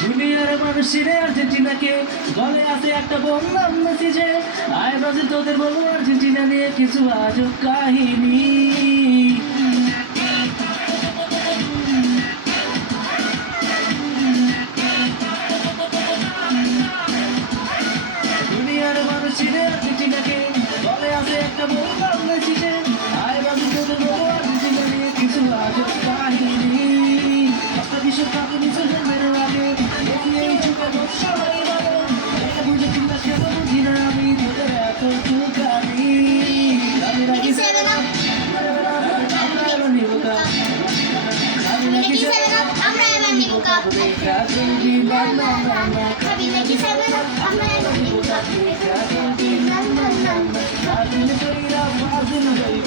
দুনিয়ার মানুষের আর্জেন্টিনাকে গলে আছে একটা বললাম মেসেজে আয় ব্রাজিল তোদের বলবো আর্জেন্টিনা নিয়ে কিছু আজব কাহিনী দুনিয়ার মানুষের আর্জেন্টিনাকে গলে আছে একটা বললাম মেসেজে আয় ব্রাজিল তোদের বলবো আর্জেন্টিনা নিয়ে কিছু আজব কাহিনী একটা বিশ্বকাপ নিচে মেরে লাগে এই যুগে সবাই বলে এটা বুঝে চিন্তা কেন বুঝি না আমি তোদের এত চুকানি আমি রাখি আমরা এবার নিব কাপ আমি নাকি আমরা এবার নিব কাপ খাবি নাকি 7 আপ আমরা এবার নিব কাপ I've been